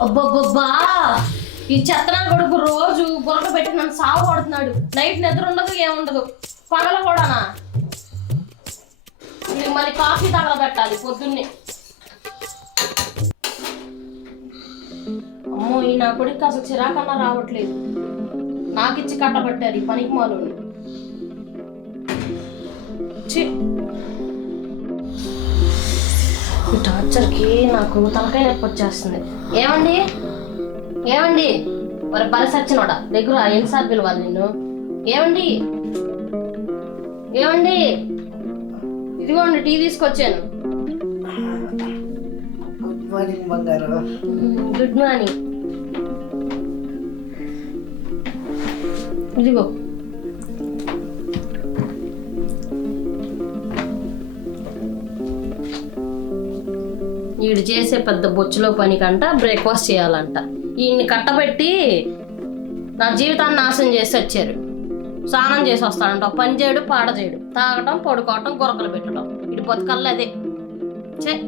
అబ్బబ్బబ్బా! ఈ చెత్తనా కొడుకు రోజు బుర్ర పెట్టి నన్ను సాగు కొడుతున్నాడు నైట్ నిద్ర ఉండదు ఏముండదు పగల కూడానా? మళ్ళీ కాఫీ తగలబెట్టాలి పొద్దున్నే. అమ్మో ఈ నా కొడుకు అసలు చిరాకన్నా రావట్లేదు. నాకిచ్చి కట్టబట్టారు ఈ పనికి మాలోని. ఈ టార్చర్కి నాకు తలకాయ నొప్పి వచ్చేస్తుంది. ఏమండి? ఏమండి? మరి బలి సచ్చినోడా? దగ్గర ఎన్నిసార్లు పిలవాలి నిన్ను. ఏమండి? ఏమండి? ఇదిగోండి టీ తీసుకొచ్చాను. గుడ్ మార్నింగ్ బంగారు. Good morning. ఇదిగో. వీడు చేసే పెద్ద బొచ్చులో పనికంట బ్రేక్ఫాస్ట్ చేయాలంట. ఈయన్ని కట్టబెట్టి నా జీవితాన్ని నాశనం చేసి వచ్చారు. స్నానం చేసి వస్తాడంట. పని చేయడు పాడ చేయడు. తాగటం పడుకోవటం గురకలు పెట్టడం. ఇటు బతకల్లా అదే. చే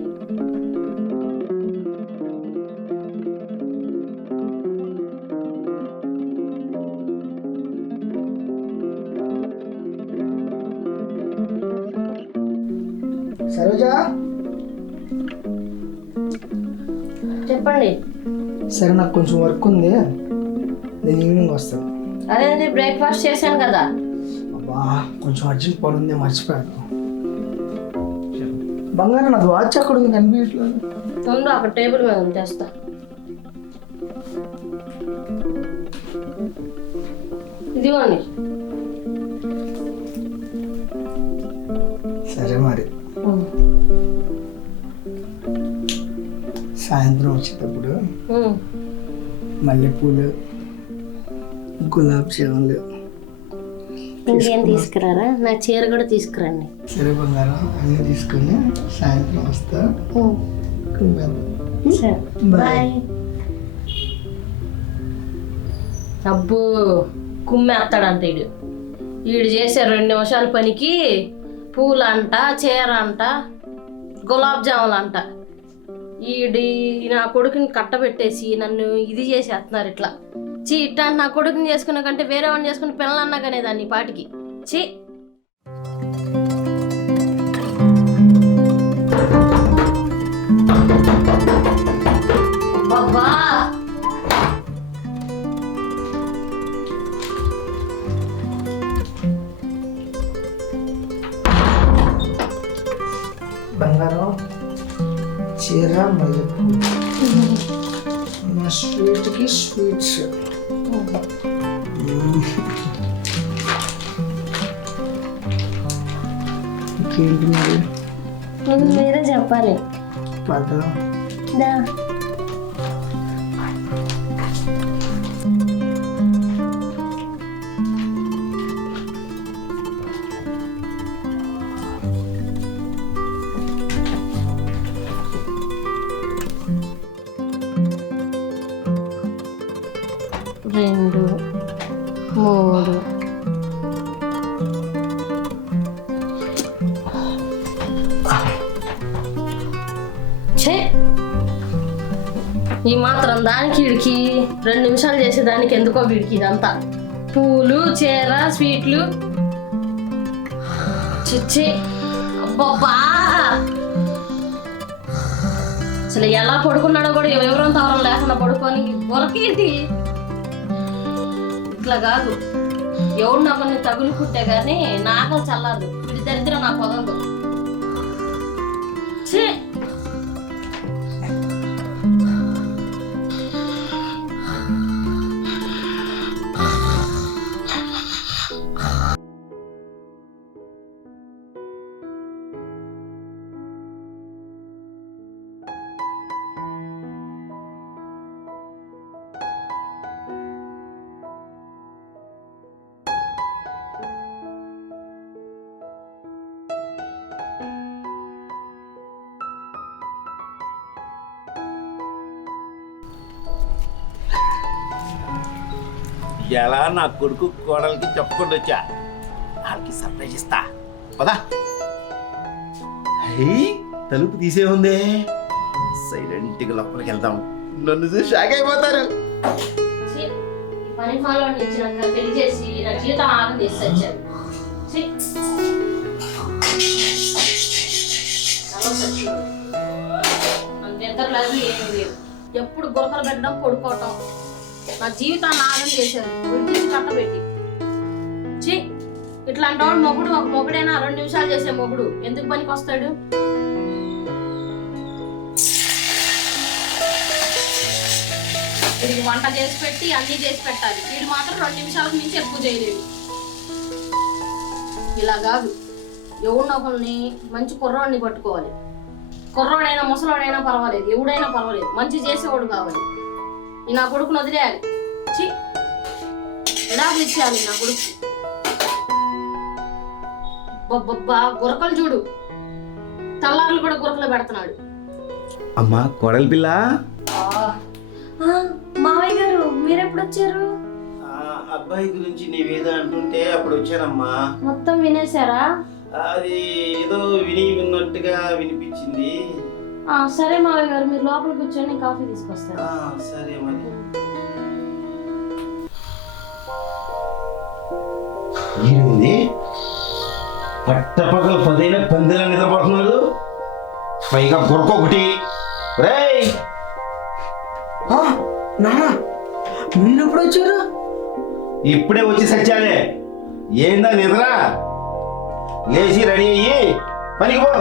సరోజా? చెప్పండి. సరే నాకు కొంచెం వర్క్ ఉంది. నేను ఈవినింగ్ వస్తాను. అదేంటి బ్రేక్ఫాస్ట్ చేశాను కదా. అబ్బా కొంచెం అర్జెంట్ పని ఉంది మర్చిపోయాను. బంగారం నాది వాచ్ అక్కడ ఉంది కనిపించట్లేదు. ఉండు అక్కడ టేబుల్ మీద ఉంది, తెస్తా ఇదిగోండి. సరే మరి. సాయంత్రం వచ్చేటప్పుడు. మల్లెపూలు గులాబ్ జాములు ఇంకేం తీసుకురారా? నా చీర కూడా తీసుకురండి. సరే బంగారం అన్నీ తీసుకొని సాయంత్రం వస్తా. బాయ్. అబ్బో కుమ్మేస్తాడంట వీడు వీడు చేసే రెండు నిమిషాల పనికి పూలు అంట చీర అంట గులాబ్ జాములు అంట ఈడి నా కొడుకుని కట్టబెట్టేసి నన్ను ఇది చేసేస్తున్నారు ఇట్లా. చీ ఇట్టా నా కొడుకుని చేసుకున్న కంటే వేరే వాడిని చేసుకుని పిల్లలన్నా కానీ దాన్ని పాటికి. చీ బంగారం. చీర మల్లెపూలు నా స్వీట్కి స్వీట్స్ ఇంకేంటి మరి ముందు మీరే చెప్పాలి పద దా రెండు మూడు. ఛే! ఈ మాత్రం దానికి వీడికి. రెండు నిమిషాలు చేసేదానికి ఎందుకో వీడికి ఇదంతా. పూలు చీర స్వీట్లు. చిచ్చి అబ్బబ్బా! అసలు ఎలా పడుకున్నాడో కూడా వివరం తవరం లేకుండా పడుకొని బొరకేంటి ఇట్లా కాదు. ఎవడు నాకు తగులు కుట్టే కానీ నాకు చల్లారు ఇది దరిద్రం నా పొదలు ఎలా నా కొడుకు కోడలికి చెప్పకుండా వచ్చా? వాళ్ళకి సర్ప్రైజ్ ఇస్తా. పదా. తలుపు తీసే ఉందే. సైలెంట్గా లోపలికి వెళ్దాం. నన్ను చూసి షాక్ అయిపోతారు. ఛీ, ఈ పని ఫాలో ఇచ్చినాక పెళ్ళి చేసి నా జీవితం ఆగం చేసి వచ్చాను ఛీ. నవ్వు చచ్చిపోయాడు. నాకు నిద్ర లేదు ఏమీ లేదు. ఎప్పుడు గురకలు పెట్టడం పడుకోవటం. నా జీవితాన్ని ఆగం చేశారు విడిచి కట్టబెట్టి ఛీ ఇట్లాంటి వాడు మొగుడు ఒక మొగుడైనా రెండు నిమిషాలు చేసే మొగుడు. ఎందుకు పనికి వస్తాడు? వీడికి వంట చేసి పెట్టి అన్ని చేసి పెట్టాలి. వీడు మాత్రం రెండు నిమిషాలకు మించి ఎక్కువ చేయలేదు. ఇలా కాదు. ఎవడిని ఒకరిని మంచి కుర్రోడిని పట్టుకోవాలి. కుర్రోడైనా ముసలోడైనా పర్వాలేదు. ఎవడైనా పర్వాలేదు. మంచి చేసేవాడు కావాలి. ఈ నా కొడుకును వదిలేయాలి. చి విడాకులు ఇచ్చేయాలి నా కొడుకు? బొబ్బబ్బా గురకలు చూడు. తల్లారులు కూడా గురకలు పెడుతున్నాడు. అమ్మా కోడలి పిల్ల? మావయ్య గారు మీరెప్పుడు వచ్చారు? అబ్బాయి గురించి నీవేదో అంటుంటే అప్పుడు వచ్చానమ్మా. మొత్తం వినేశారా? అది ఏదో విని విన్నట్టుగా వినిపించింది. ఆ, సరే మావయ్య గారు మీరు లోపల కూర్చొని నేను కాఫీ తీసుకొస్తాను. ఆ, సరే మరి. ఏంది పట్టపగల పదైన పందిలా నిద్రపడుతున్నాడు పైగా గురకొకటి మీరు ఎప్పుడు వచ్చారు? ఇప్పుడే వచ్చి సచ్చాలే ఏందా నిద్ర? లేచి రెడీ అయ్యి పనికి పో.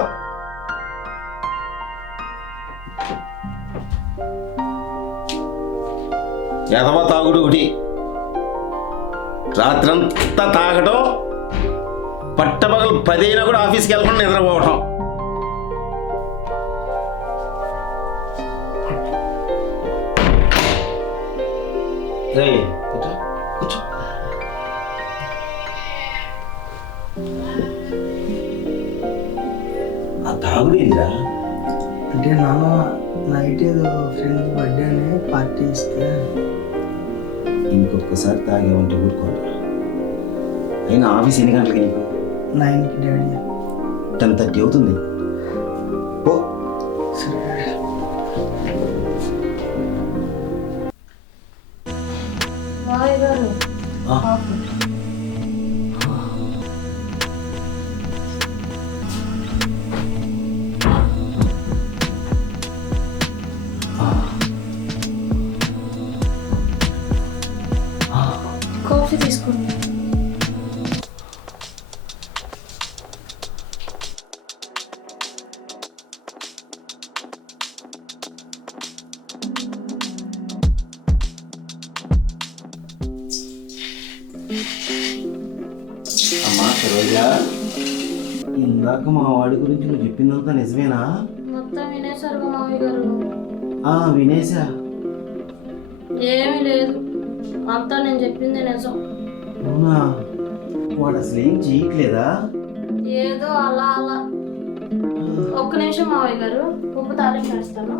ఎదవ తాగుడు ఒకటి. రాత్రంతా తాగటం పట్టపగలు పదైనా కూడా ఆఫీస్కి వెళ్ళకుండా నిద్రపోవటం. ఆ తాగుడు ఏందిరా అంటే నాన్న నైట్ ఏదో ఫ్రెండ్స్ బర్త్డే అని పార్టీ ఇస్తే. ఇంకొకసారి తాగేమంటే ఊరుకోండి. అయినా ఆఫీస్ ఎన్ని గంటలకి నీకు? 나인 기다리냐. 단다 디오드네. 뭐? ఇందాక మా వాడి గురించి నువ్వు చెప్పిందంతా నిజమేనా? మొత్తం వినేశారు మావయ్య గారు. ఆ వినేశా? ఏమీ లేదు. అంతా నేను చెప్పింది నిజం. అవునా? వాడు అసలు ఏం చేయట్లేదా? ఏదో అలా అలా. ఒక్క నిమిషం మావయ్య గారు ఉప్పు తాలింపు వేస్తాను.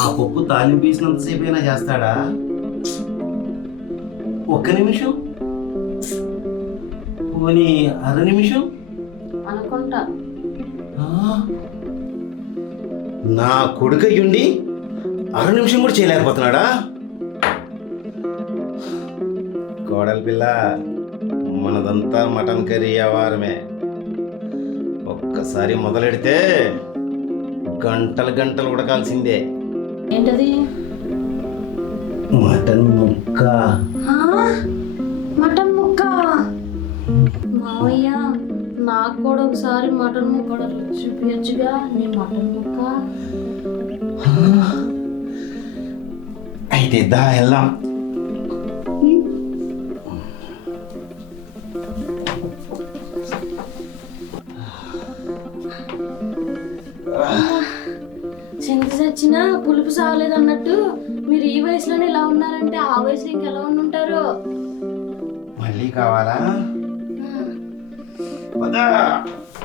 ఆ పప్పు తాలింపు వేసినంతసేపు అయినా చేస్తాడా? ఒక్క నిమిషం. పోనీ అర నిమిషం. అనుకుంటా? నా కొడుకు అయ్యుండి అర నిమిషం కూడా చేయలేకపోతున్నాడా? కోడలి పిల్ల మనదంతా మటన్ కర్రీ వ్యవహారమే. ఒక్కసారి మొదలెడితే గంటలు గంటలు ఉడకాల్సిందే. ఏంటది? మటన్ ముక్క? మటన్ ముక్క? మావయ్య నాకు కూడా ఒకసారి మటన్ ముక్క చూపించచ్చుగా. నీ మటన్ ముక్క? అయితే దా వెళ్దాం. చింత చచ్చినా పులుపు సాగలేదు అన్నట్టు మీరు ఈ వయసులోనే ఇలా ఉన్నారంటే ఆ వయసులో ఇంకెలా ఉంటారు మళ్ళీ కావాలా?